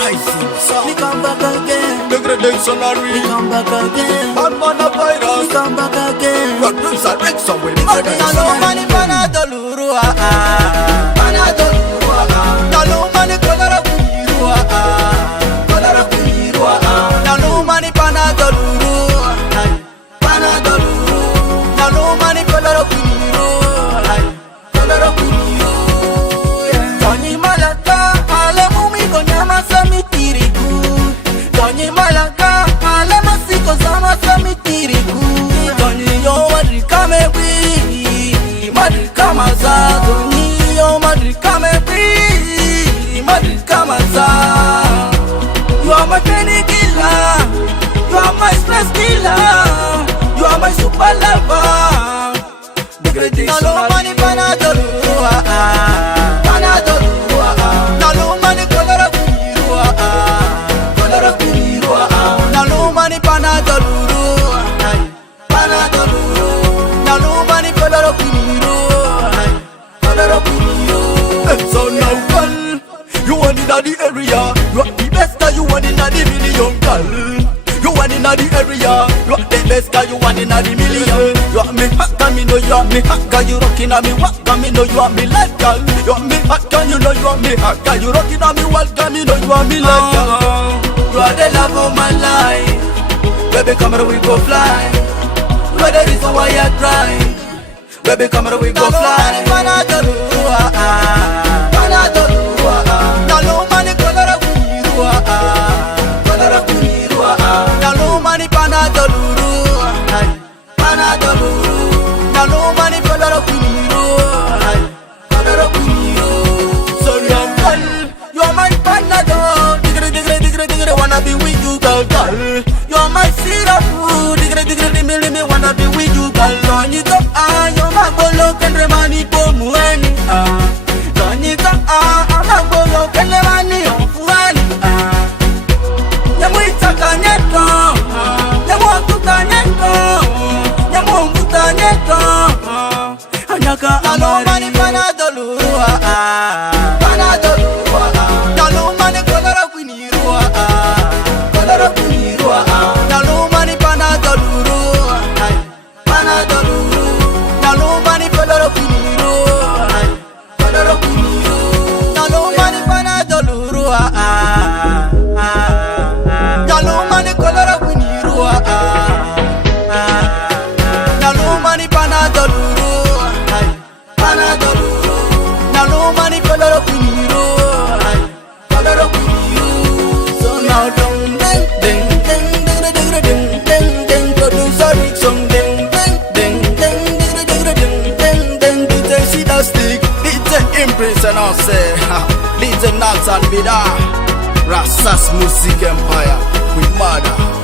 Rising, so We come back again. degradation are We real. come back again. Bad man a We virus. come back again. Producer Rex away. Nalo mani panadoluru panadoluru nalo mani kolara kuiru kolara kuiru nalo mani panadoluru panadoluru nalo mani kolara kuiru kolara kuiru Tony Malaka ale mumi konyama samitiriku Tony Malaka ale masiko sama samitiriku Tony yo wadri kamewi Madrid Kamaza, Tonio Madrid Kamebri, Madrid Kamaza. You are my penny killer, you are my stress killer, you are my super lover. Degradation. Nalo mani panadolu, panadolu. Nalo mani kolara kuiru, kolara kuiru. Nalo mani panadolu, panadolu. Nalo mani kolara kuiru. So now, girl, you want in the area. You are the best guy, you want in the million, girl. You want in the area. You are the best guy, you want in the million. You are me hot, me know you are me hot, girl. You rocking on me walk, me know you are me like, girl. You are me hot, girl, you know you are me hot, girl. You rocking on me walk, me know you are me like, girl. You are the love of my life. Baby, come here, we go fly. You are the reason why I cry. Baby, come here, we go fly. Panadolu, panadolu. Nalo mani kolara kuiru, kolara kuiru. Nalo mani panadolu, panadolu. Nalo mani kolara kuiru, kolara kuiru. So young girl, you are my panadol. Digre, digre, digre, digre, wanna be with you, girl, girl. You are my syrup, digre, digre, digre, me wanna be with you, girl. Donito, you're my bolo, kendre mani po mueni, Donito, I'm my bolo, kendre mani ofuani, Yamuita kanyeto, yamuatu kanyeto, yamuatu kanyeto, Anyaka alo mani panadolu, panadolu, nalo mani kolara kuiniru, kolara kuiniru, nalo mani panadolu, panadolu. Nalo mani kolara kuiru, kolara kuiru. Nalo mani panadolu, nalo mani kolara kuiru, nalo mani panadolu, panadolu. Nalo mani kolara kuiru, kolara kuiru. So now ding ding ding ding ding ding ding ding producer Rickson ding ding ding ding. See that stick, DJ Impress and I say, DJ Nax and Bida, Rassas Music Empire, we murder.